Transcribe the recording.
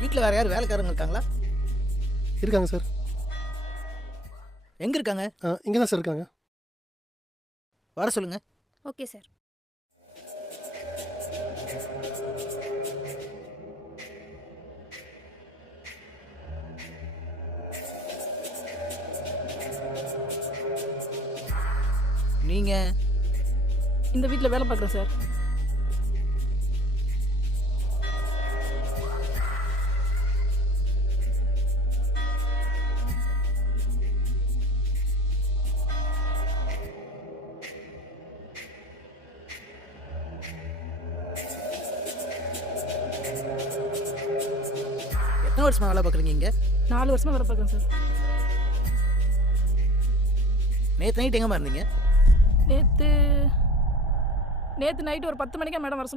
வீட்டில் வேறு யார் வேலைக்காரங்க இருக்காங்களா? இருக்காங்க சார். எங்கே இருக்காங்க? இங்கே தான் சார் இருக்காங்க. வர சொல்லுங்கள். Okay sir. நீங்கள் இந்த வீட்டில் வேலை பார்க்குறேன் சார். எத்தனை வருஷமாக வேலை பார்க்குறீங்க இங்கே? 4 வருஷமாக வேலை பார்க்குறேன் சார். நேற்று நைட் எங்கேம்மா இருந்தீங்க? நேற்று நைட்டு ஒரு 10 மணிக்கா மேடம் வர சொன்னாங்க.